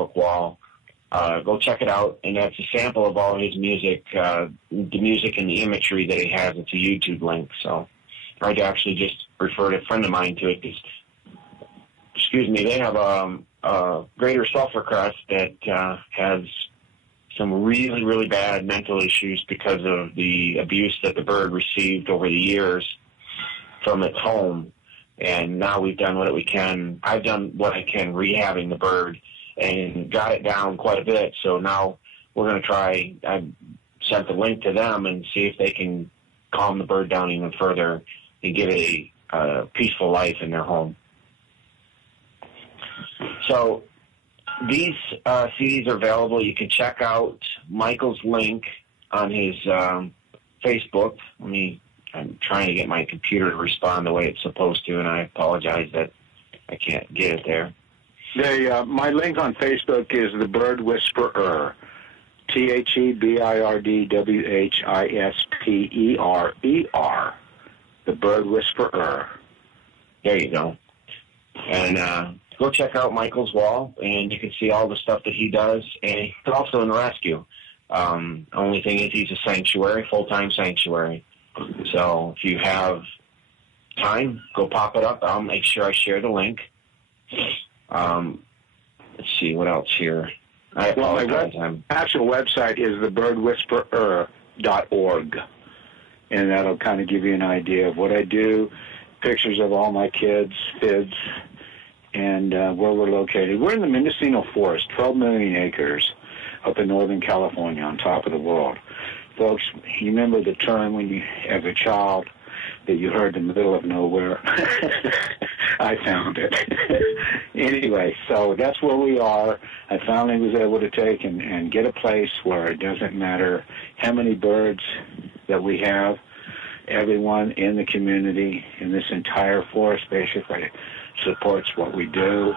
Facebook wall. Go check it out, and that's a sample of all his music, the music and the imagery that he has. It's a YouTube link, so I'd actually just referred a friend of mine to it. They have a greater sulfur crest that has some really, really bad mental issues because of the abuse that the bird received over the years from its home. And now we've done what we can. I've done what I can rehabbing the bird and got it down quite a bit. So now we're going to try. I sent the link to them and see if they can calm the bird down even further and give it a peaceful life in their home. So these CDs are available. You can check out Michael's link on his Facebook. I'm trying to get my computer to respond the way it's supposed to, and I apologize that I can't get it there. My link on Facebook is The Bird Whisperer, TheBirdWhisperer, The Bird Whisperer. There you go. And go check out Michael's wall, and you can see all the stuff that he does. And he's also in the rescue. Only thing is he's a sanctuary, full-time sanctuary. So if you have time, go pop it up. I'll make sure I share the link. Let's see, what else here? My actual website is thebirdwhisperer.org, and that'll kind of give you an idea of what I do, pictures of all my kids, and where we're located. We're in the Mendocino Forest, 12 million acres, up in Northern California, on top of the world. Folks, you remember the term when you, as a child, that you heard in the middle of nowhere? I found it. Anyway, so that's where we are. I finally was able to take and get a place where it doesn't matter how many birds that we have. Everyone in the community, in this entire forest, basically supports what we do.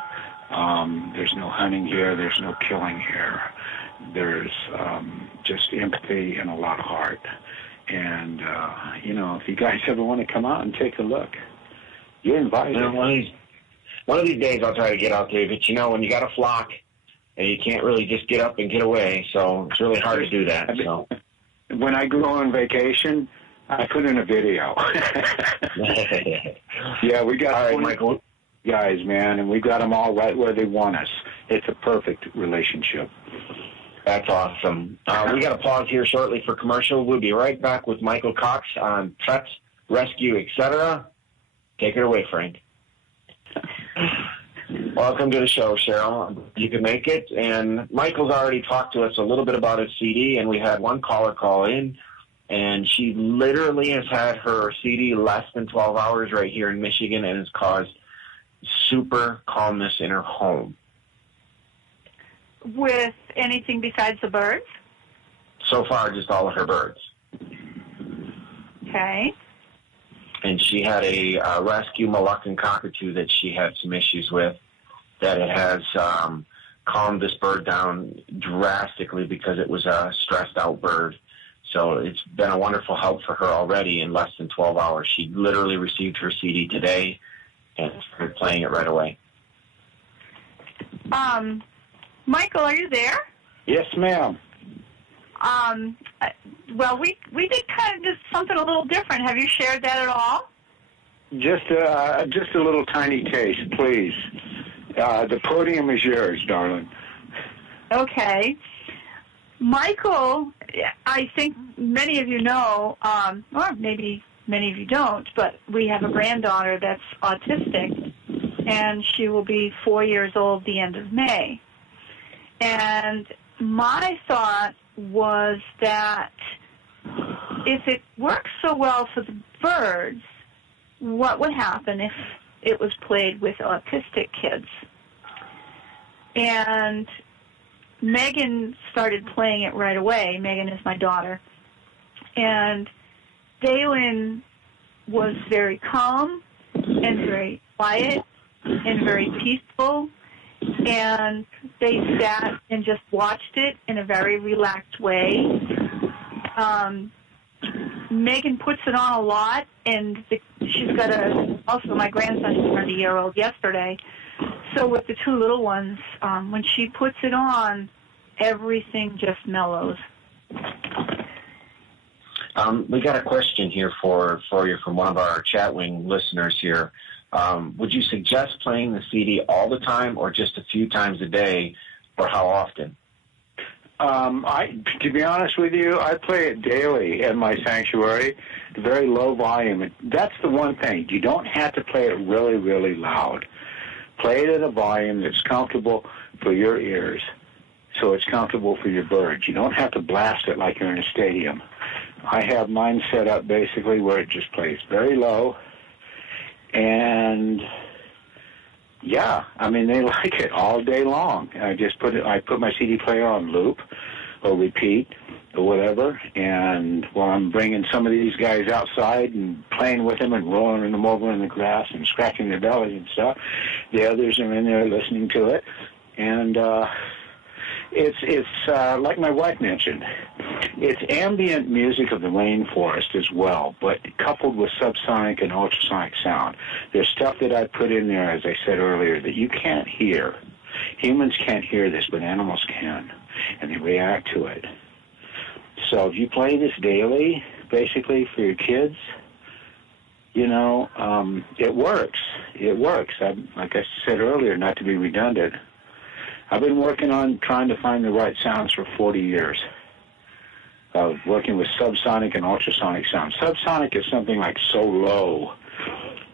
There's no hunting here. There's no killing here. There's just empathy and a lot of heart. And, if you guys ever want to come out and take a look, you're invited. One of these days I'll try to get out there. But, when you got a flock, and you can't really just get up and get away, so it's really hard to do that. So when I go on vacation, I put in a video. Yeah, we got all right, Michael. Guys, man, and we got them all right where they want us. It's a perfect relationship. That's awesome. We got to pause here shortly for commercial. We'll be right back with Michael Cox on pets, rescue, etc. Take it away, Frank. Welcome to the show, Cheryl. You can make it. And Michael's already talked to us a little bit about his CD, and we had one caller call in, and she literally has had her CD less than 12 hours right here in Michigan and has caused super calmness in her home. With anything besides the birds? So far, just all of her birds. Okay. And she had a rescue Moluccan cockatoo that she had some issues with, that it has calmed this bird down drastically because it was a stressed-out bird. So it's been a wonderful help for her already in less than 12 hours. She literally received her CD today and started playing it right away. Michael, are you there? Yes, ma'am. Well, we did kind of just something a little different. Have you shared that at all? Just a little tiny taste, please. The podium is yours, darling. Okay. Michael, I think many of you know, or maybe many of you don't, but we have a granddaughter that's autistic, and she will be 4 years old the end of May. And my thought was that if it works so well for the birds, what would happen if it was played with autistic kids? And Megan started playing it right away. Megan is my daughter. And Dalen was very calm and very quiet and very peaceful. And they sat and just watched it in a very relaxed way. Megan puts it on a lot, and she's got also my grandson turned a year old yesterday. So with the two little ones, when she puts it on, everything just mellows. We got a question here for you from one of our Chatwing listeners here. Would you suggest playing the CD all the time or just a few times a day, or how often? To be honest with you, I play it daily at my sanctuary, very low volume. That's the one thing. You don't have to play it really, really loud. Play it at a volume that's comfortable for your ears, so it's comfortable for your birds. You don't have to blast it like you're in a stadium. I have mine set up basically where it just plays very low, and yeah, I mean, they like it all day long. I put my CD player on loop or repeat or whatever, and while I'm bringing some of these guys outside and playing with them and rolling them over in the grass and scratching their bellies and stuff, the others are in there listening to it, and it's like my wife mentioned, it's ambient music of the rainforest as well, but coupled with subsonic and ultrasonic sound. There's stuff that I put in there, as I said earlier, that you can't hear. Humans can't hear this, but animals can, and they react to it. So if you play this daily, basically for your kids, you know, it works. It works. Like I said earlier, not to be redundant, I've been working on trying to find the right sounds for 40 years. Working with subsonic and ultrasonic sounds. Subsonic is something like so low.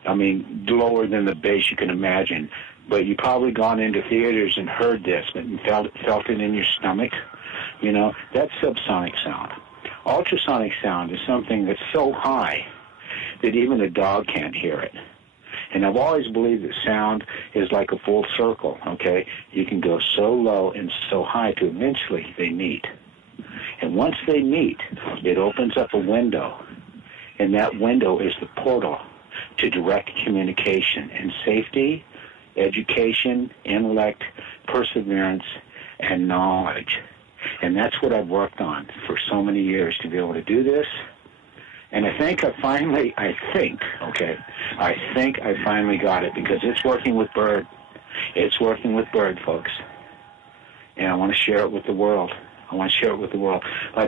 I mean, lower than the bass you can imagine. But you've probably gone into theaters and heard this and felt it in your stomach. You know, that's subsonic sound. Ultrasonic sound is something that's so high that even a dog can't hear it. And I've always believed that sound is like a full circle, okay? You can go so low and so high to eventually they meet. And once they meet, it opens up a window. And that window is the portal to direct communication and safety, education, intellect, perseverance, and knowledge. And that's what I've worked on for so many years, to be able to do this. And I think I finally got it, because it's working with bird. It's working with bird, folks. And I want to share it with the world. Like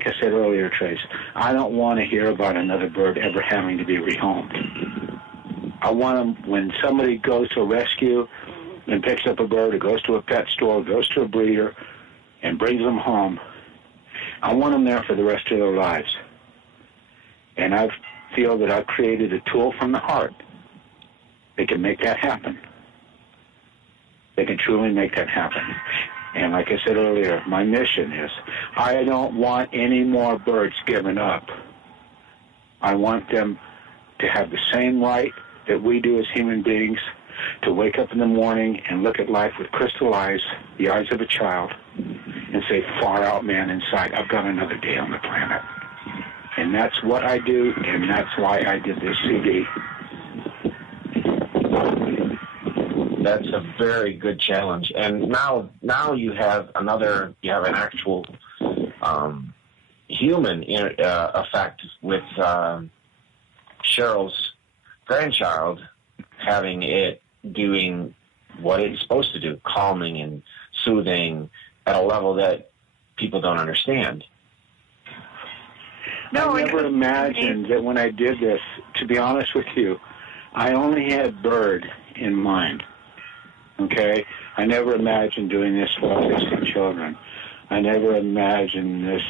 I said earlier, Trace, I don't want to hear about another bird ever having to be rehomed. I want them, when somebody goes to a rescue and picks up a bird or goes to a pet store, goes to a breeder and brings them home, I want them there for the rest of their lives. And I feel that I've created a tool from the heart that can make that happen. They can truly make that happen. And like I said earlier, my mission is I don't want any more birds given up. I want them to have the same right that we do as human beings, to wake up in the morning and look at life with crystal eyes, the eyes of a child, and say, far out, man, inside, I've got another day on the planet. And that's what I do, and that's why I did this CD. That's a very good challenge. And now you have an actual human effect with Cheryl's grandchild having it doing what it's supposed to do, calming and soothing at a level that people don't understand. No, I never imagined that when I did this, to be honest with you, I only had bird in mind. Okay? I never imagined doing this for autistic children. I never imagined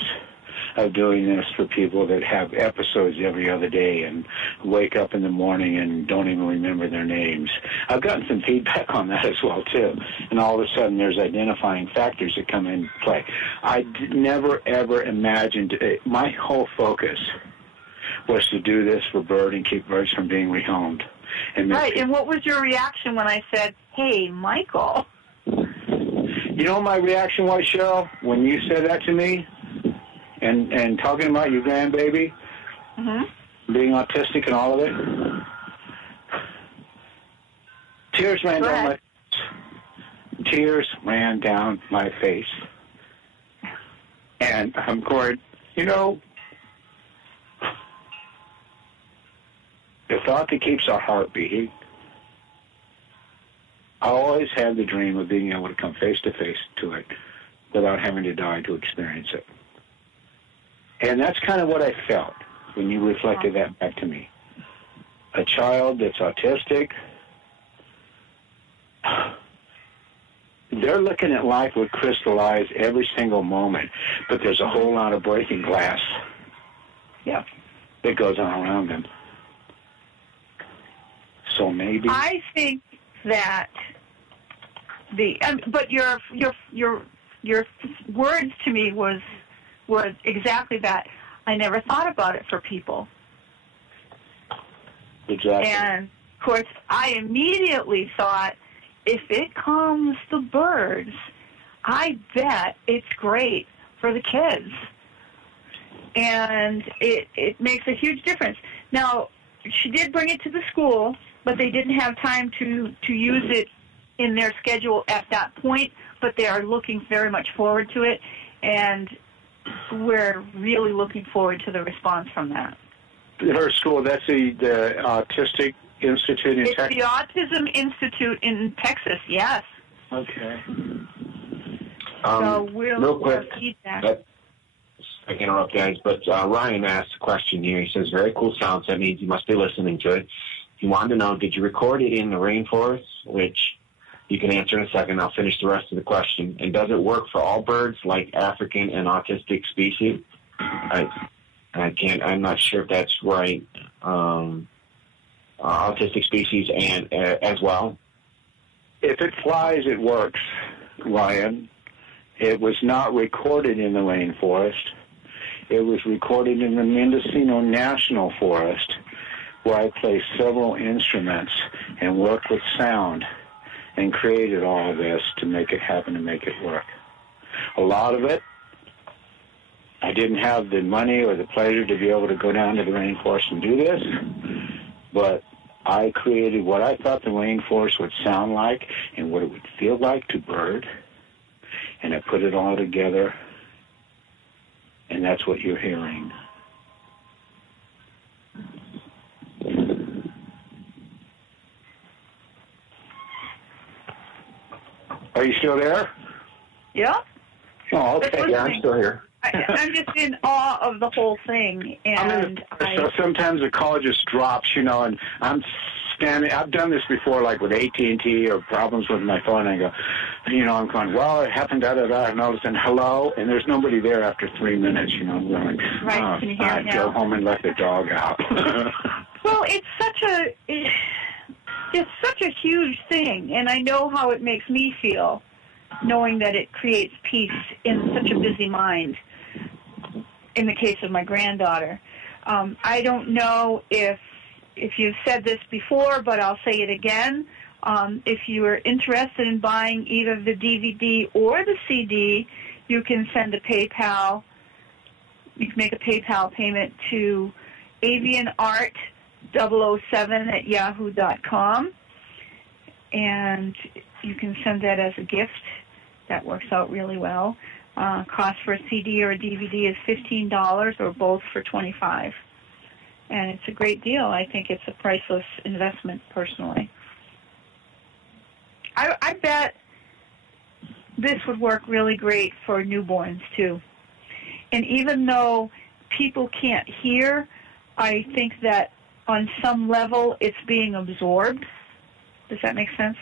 doing this for people that have episodes every other day and wake up in the morning and don't even remember their names. I've gotten some feedback on that as well, too. And all of a sudden there's identifying factors that come into play. I never, ever imagined, my whole focus was to do this for bird and keep birds from being rehomed. Right, and what was your reaction when I said, hey, Michael? You know what my reaction was, Cheryl, when you said that to me? And talking about your grandbaby, being autistic and all of it, tears ran down my face. And I'm going, you know, the thought that keeps our heart beating I always had the dream of being able to come face to face to it without having to die to experience it. And that's kind of what I felt when you reflected that back to me. A child that's autistic, they're looking at life with crystal eyes every single moment, but there's a whole lot of breaking glass that goes on around them. So maybe I think that but your words to me was exactly that. I never thought about it for people. Exactly. And of course, I immediately thought, if it calms the birds, I bet it's great for the kids. And it makes a huge difference. Now, she did bring it to the school, but they didn't have time to use it in their schedule at that point, but they are looking very much forward to it, and we're really looking forward to the response from that. Her school, that's the Autistic Institute in Texas? It's the Autism Institute in Texas, yes. Okay. So real quick, feedback. I can interrupt, guys, but Ryan asked a question here. He says, very cool sounds. That means you must be listening to it. He wanted to know, did you record it in the rainforest, which you can answer in a second. I'll finish the rest of the question. And does it work for all birds, like African and autistic species? I'm not sure if that's right. Autistic species and as well. If it flies, it works, Ryan. It was not recorded in the rainforest. It was recorded in the Mendocino National Forest, where I played several instruments and worked with sound and created all of this to make it happen and make it work. A lot of it, I didn't have the money or the pleasure to be able to go down to the rainforest and do this, but I created what I thought the rainforest would sound like and what it would feel like to bird, and I put it all together, and that's what you're hearing. Are you still there? Yeah. Oh, okay. Yeah, I'm still here. I'm just in awe of the whole thing, and so sometimes the call just drops, and I'm standing. I've done this before, like with AT&T or problems with my phone. I go, I'm going, well, it happened, da-da-da, and all of a sudden, hello, and there's nobody there after 3 minutes, I'm going, right, can you hear it now? Go home and let the dog out. Well, it's such a huge thing, and I know how it makes me feel, knowing that it creates peace in such a busy mind. In the case of my granddaughter, I don't know if you've said this before, but I'll say it again. If you are interested in buying either the DVD or the CD, you can send a PayPal. You can make a PayPal payment to avianart007@yahoo.com, and you can send that as a gift. That works out really well. Cost for a CD or a DVD is $15 or both for $25. And it's a great deal. I think it's a priceless investment, personally. I bet this would work really great for newborns, too. And even though people can't hear, I think that on some level it's being absorbed. Does that make sense?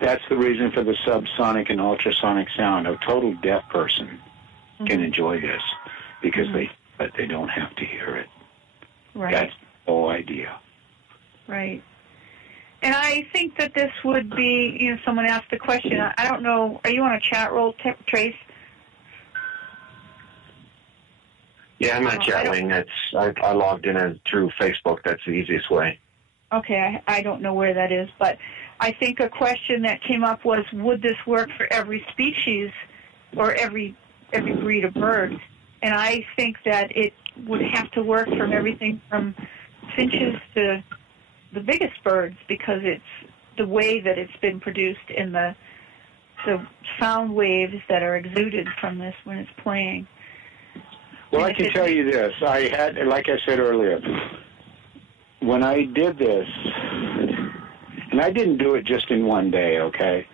That's the reason for the subsonic and ultrasonic sound. A total deaf person can enjoy this because they don't have to hear it. Right. That's the whole idea. Right. And I think that this would be, someone asked the question. I don't know, are you on a chat roll, Trace? Yeah, I'm not chatting. I logged in through Facebook. That's the easiest way. Okay, I don't know where that is, but I think a question that came up was, would this work for every species or every breed of bird? And I think that it would have to work from everything from finches to the biggest birds, because it's the way that it's been produced and the sound waves that are exuded from this when it's playing. Well, I can tell you this. I had, like I said earlier, when I did this, And I didn't do it just in one day, okay?